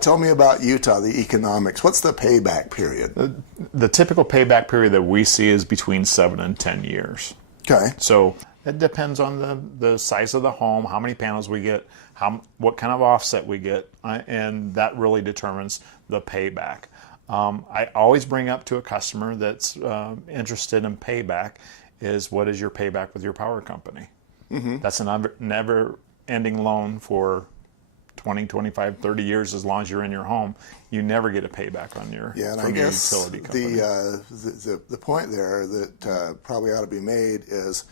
Tell me about Utah, the economics. What's the payback period? The typical payback period that we see is between 7 and 10 years. Okay. So it depends on the size of the home, how many panels we get, what kind of offset we get, and that really determines the payback. I always bring up to a customer that's interested in payback is, what is your payback with your power company? Mm-hmm. That's a never-ending loan for 20, 25, 30 years. As long as you're in your home, you never get a payback on your, and from I your guess utility company. The point there that probably ought to be made is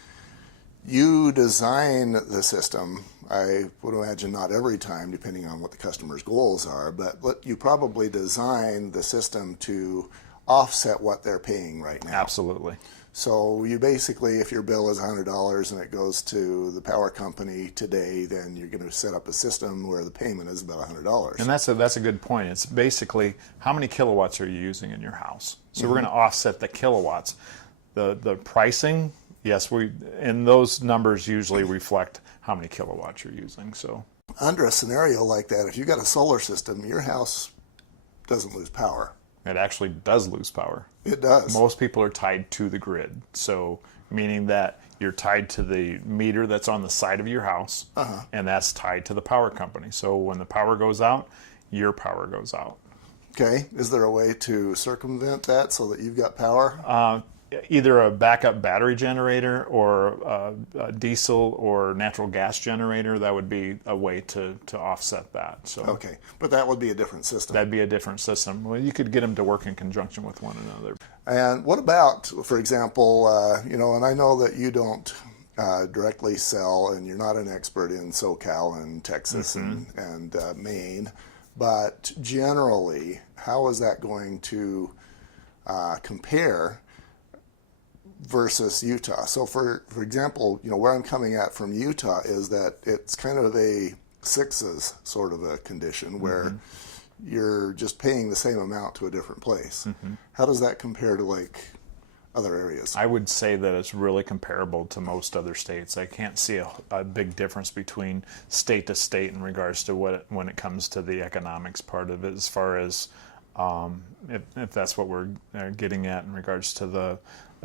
you design the system. I would imagine not every time, depending on what the customer's goals are, but you probably design the system to offset what they're paying right now. Absolutely. So you basically, if your bill is $100 and it goes to the power company today, then you're going to set up a system where the payment is about $100. And that's a good point. It's basically, how many kilowatts are you using in your house? So we're going to offset the kilowatts. The pricing, yes, and those numbers usually reflect how many kilowatts you're using. So under a scenario like that, if you've got a solar system, your house doesn't lose power. It actually does lose power. It does. Most people are tied to the grid. So meaning that you're tied to the meter that's on the side of your house, and that's tied to the power company. So when the power goes out, your power goes out. Okay. Is there a way to circumvent that so that you've got power? Either a backup battery generator or a diesel or natural gas generator. That would be a way to offset that. So okay, but that would be a different system. That'd be a different system. Well, you could get them to work in conjunction with one another. And what about, for example, and I know that you don't directly sell, and you're not an expert in SoCal and Texas and Maine, but generally, how is that going to compare versus Utah? So for example, where I'm coming at from Utah is that it's kind of a sixes sort of a condition where you're just paying the same amount to a different place. How does that compare to like other areas? I would say that it's really comparable to most other states. I can't see a big difference between state to state in regards to when it comes to the economics part of it, as far as if that's what we're getting at in regards to the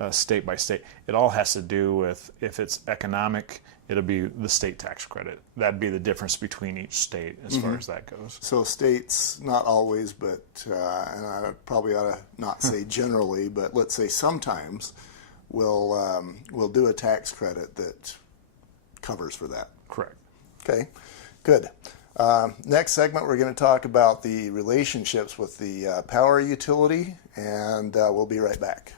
state by state. It all has to do with, if it's economic, it'll be the state tax credit. That'd be the difference between each state as far as that goes. So states, not always, but and I probably ought to not say generally, but let's say sometimes will do a tax credit that covers for that. Correct. Okay, good. Next segment, we're going to talk about the relationships with the power utility, and we'll be right back.